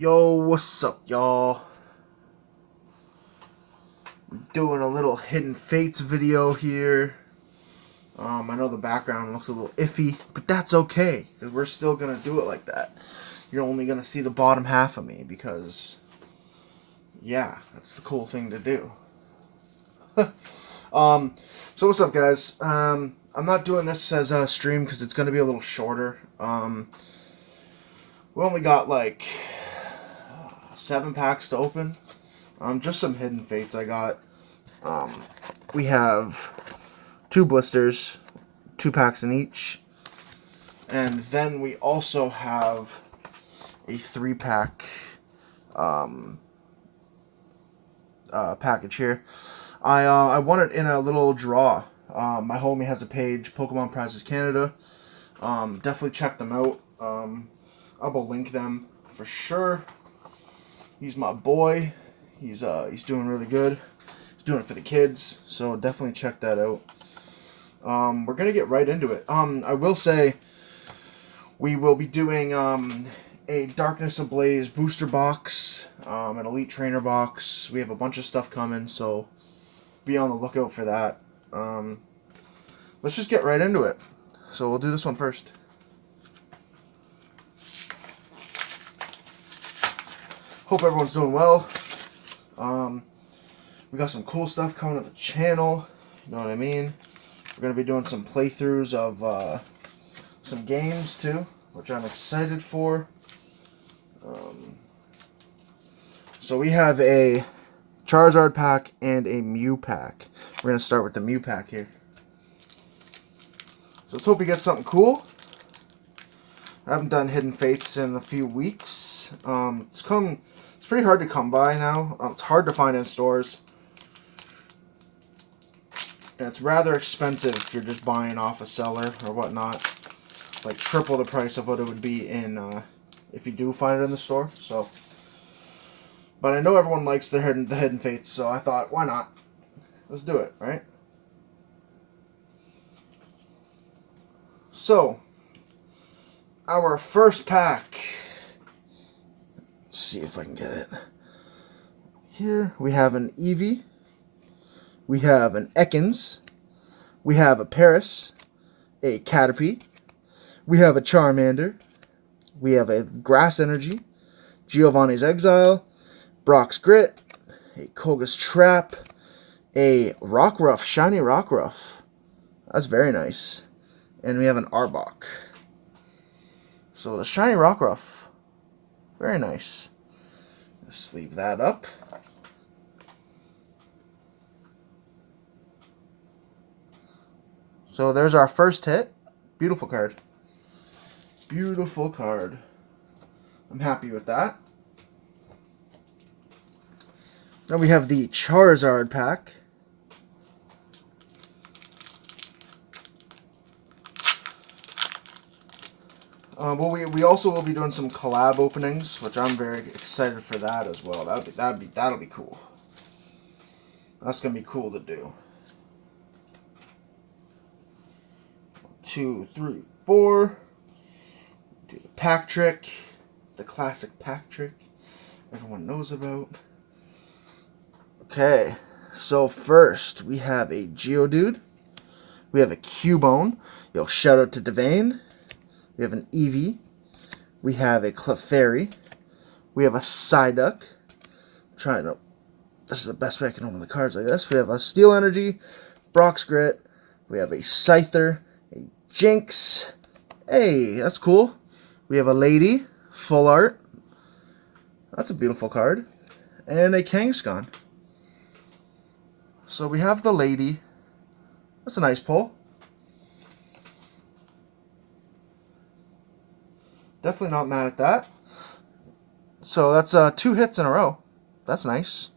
Yo, what's up, y'all? Doing a little Hidden Fates video here. I know the background looks a little iffy, but that's okay, because we're still going to do it like that. You're only going to see the bottom half of me, because, yeah, that's the cool thing to do. So what's up, guys? I'm not doing this as a stream, because it's going to be a little shorter. We only got, like, 7 packs to open. Just some Hidden Fates I got. We have 2 blisters, 2 packs in each. And then we also have a 3-pack package here. I won it in a little draw. My homie has a page, Pokemon Prizes Canada. Definitely check them out. I will link them for sure. He's my boy. He's doing really good. He's doing it for the kids, so definitely check that out. We're gonna get right into it. I will say we will be doing a Darkness Ablaze booster box, an Elite Trainer box. We have a bunch of stuff coming, so be on the lookout for that. Let's just get right into it. So we'll do this one first. Hope everyone's doing well. We got some cool stuff coming to the channel. You know what I mean? We're going to be doing some playthroughs of some games too, which I'm excited for. So we have a Charizard pack and a Mew pack. We're going to start with the Mew pack here. So let's hope we get something cool. I haven't done Hidden Fates in a few weeks. It's pretty hard to come by now. It's hard to find in stores. And it's rather expensive if you're just buying off a seller or whatnot. Like triple the price of what it would be in if you do find it in the store. So, but I know everyone likes the Hidden Fates, so I thought, why not? Let's do it, right? So, our first pack. Let's see if I can get it. Here we have an Eevee. We have an Ekans. We have a Paris. A Caterpie. We have a Charmander. We have a Grass Energy. Giovanni's Exile. Brock's Grit. A Koga's Trap. A Rockruff. Shiny Rockruff. That's very nice. And we have an Arbok. So the Shiny Rockruff. Very nice. Let's leave that up. So there's our first hit. Beautiful card. Beautiful card. I'm happy with that. Then we have the Charizard pack. We also will be doing some collab openings, which I'm very excited for that as well. That'll be cool. That's gonna be cool to do. 2, 3, 4. Do the pack trick, the classic pack trick everyone knows about. Okay, so first we have a Geodude. We have a Cubone. Yo, shout out to Devane. We have an Eevee. We have a Clefairy. We have a Psyduck. This is the best way I can open the cards, I guess. We have a Steel Energy, Brock's Grit. We have a Scyther, a Jinx. Hey, that's cool. We have a Lady, full art. That's a beautiful card. And a Kangaskhan. So we have the Lady. That's a nice pull. Definitely not mad at that. So that's 2 hits in a row. That's nice.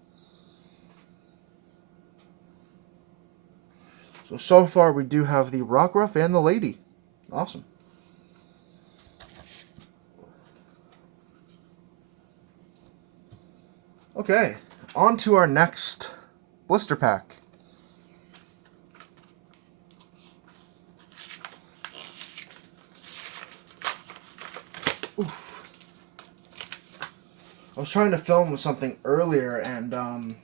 So far we do have the Rockruff and the Lady. Awesome. Okay, on to our next blister pack. Oof. I was trying to film something earlier, and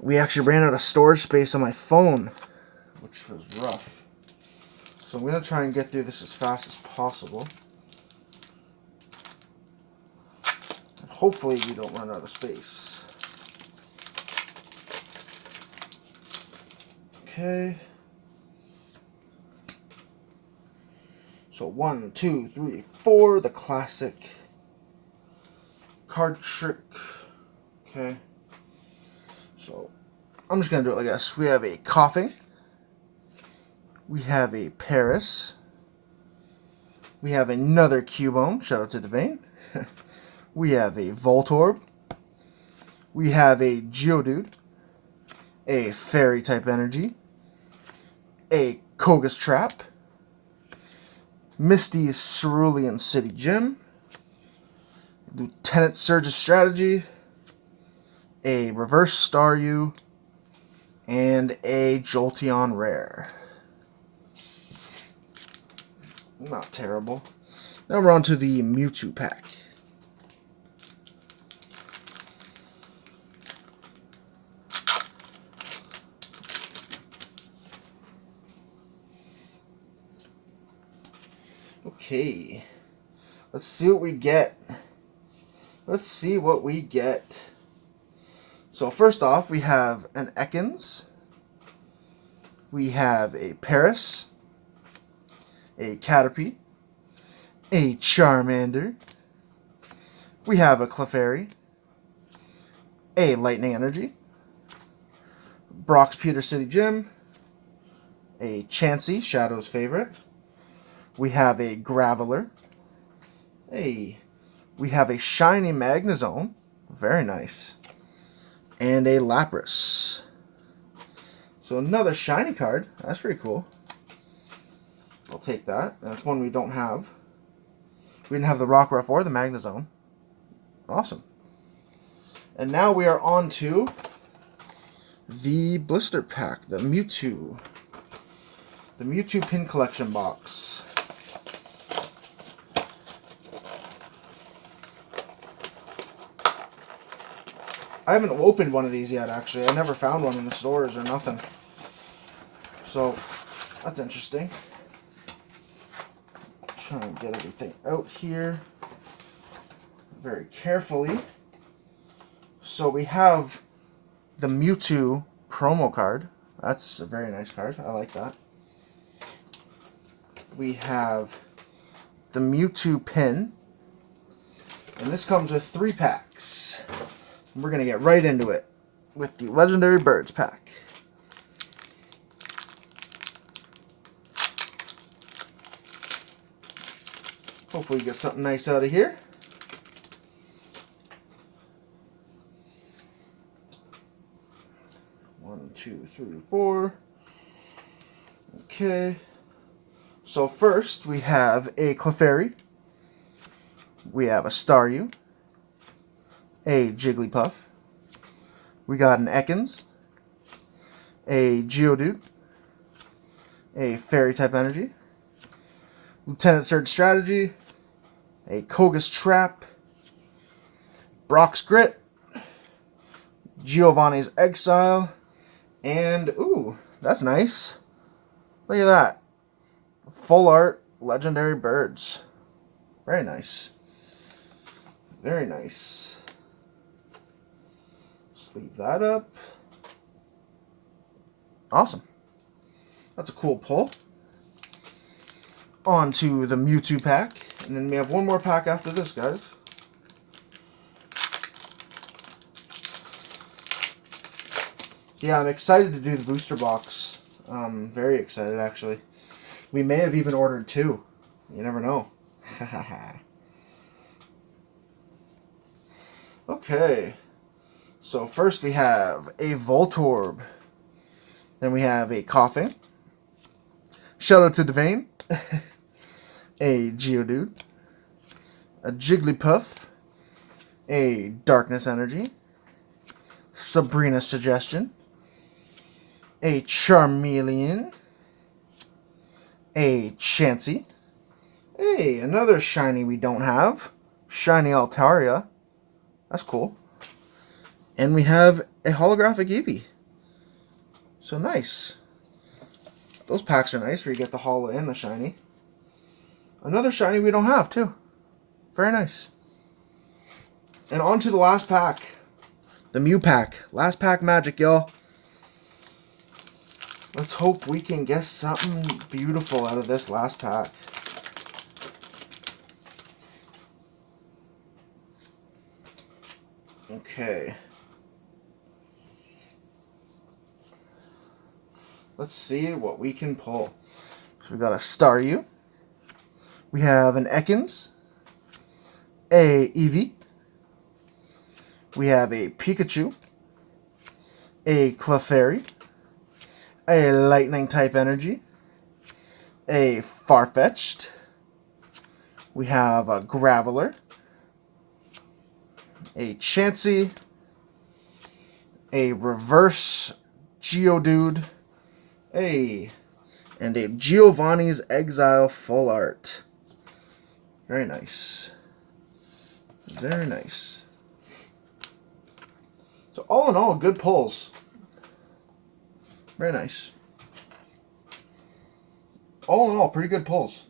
we actually ran out of storage space on my phone, which was rough. So I'm going to try and get through this as fast as possible. And hopefully we don't run out of space. Okay. So 1, 2, 3, 4, the classic card trick. Okay. So I'm just going to do it like this. We have a coughing. We have a Paris. We have another Cubone. Shout out to Devane. We have a Voltorb. We have a Geodude. A Fairy type energy. A Koga's Trap. Misty's Cerulean City Gym. Lieutenant Surge's Strategy. A Reverse Staryu. And a Jolteon Rare. Not terrible. Now we're on to the Mewtwo pack. Okay. Let's see what we get. Let's see what we get. So first off, we have an Ekans. We have a Paris. A Caterpie. A Charmander. We have a Clefairy. A Lightning Energy. Brock's Pewter City Gym. A Chansey, Shadow's favorite. We have a Graveler. We have a shiny Magnezone. Very nice. And a Lapras. So another shiny card. That's pretty cool. I'll take that. That's one we don't have. We didn't have the Rockruff or the Magnezone. Awesome. And now we are on to the Blister pack. The Mewtwo. The Mewtwo pin collection box. I haven't opened one of these yet, actually. I never found one in the stores or nothing. So, that's interesting. Try and get everything out here very carefully. So we have the Mewtwo promo card. That's a very nice card. I like that. We have the Mewtwo pin. And this comes with 3 packs. We're going to get right into it with the Legendary Birds pack. Hopefully we get something nice out of here. One, two, three, 4. Okay. So first we have a Clefairy. We have a Staryu. A Jigglypuff. We got an Ekans. A Geodude. A Fairy type energy. Lieutenant Surge Strategy. A Koga's Trap. Brock's Grit. Giovanni's Exile. And, ooh, that's nice. Look at that. Full art Legendary Birds. Very nice. Very nice. Sleeve that up. Awesome. That's a cool pull. On to the Mewtwo pack. And then we have one more pack after this, guys. Yeah, I'm excited to do the booster box. Very excited, actually. We may have even ordered 2. You never know. Okay. So first we have a Voltorb. Then we have a Coughing. Shout out to Devane. A Geodude. A Jigglypuff. A Darkness Energy. Sabrina's Suggestion. A Charmeleon. A Chansey. Hey, another shiny we don't have. Shiny Altaria. That's cool. And we have a holographic Eevee. So nice. Those packs are nice where you get the holo and the shiny. Another shiny we don't have too. Very nice. And on to the last pack. The Mew pack. Last pack magic, y'all. Let's hope we can get something beautiful out of this last pack. Okay. Let's see what we can pull. So we got a Staryu. We have an Ekans. A Eevee. We have a Pikachu. A Clefairy. A Lightning type energy. A Farfetch'd. We have a Graveler. A Chansey. A Reverse Geodude. And a Giovanni's Exile Full Art. Very nice. Very nice. So all in all, good pulls. Very nice. All in all, pretty good pulls,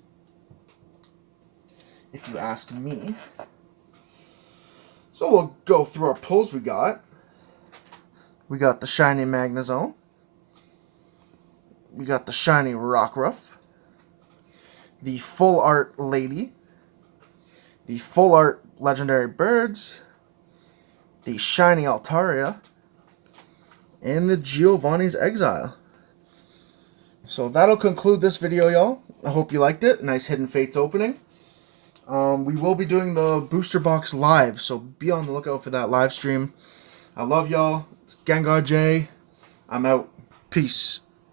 if you ask me. So we'll go through our pulls we got. We got the shiny Magnezone. We got the shiny Rockruff. The full art Lady. The full art Legendary Birds. The shiny Altaria. And the Giovanni's Exile. So that'll conclude this video, y'all. I hope you liked it. Nice Hidden Fates opening. We will be doing the booster box live, so be on the lookout for that live stream. I love y'all. It's Gengar J. I'm out. Peace.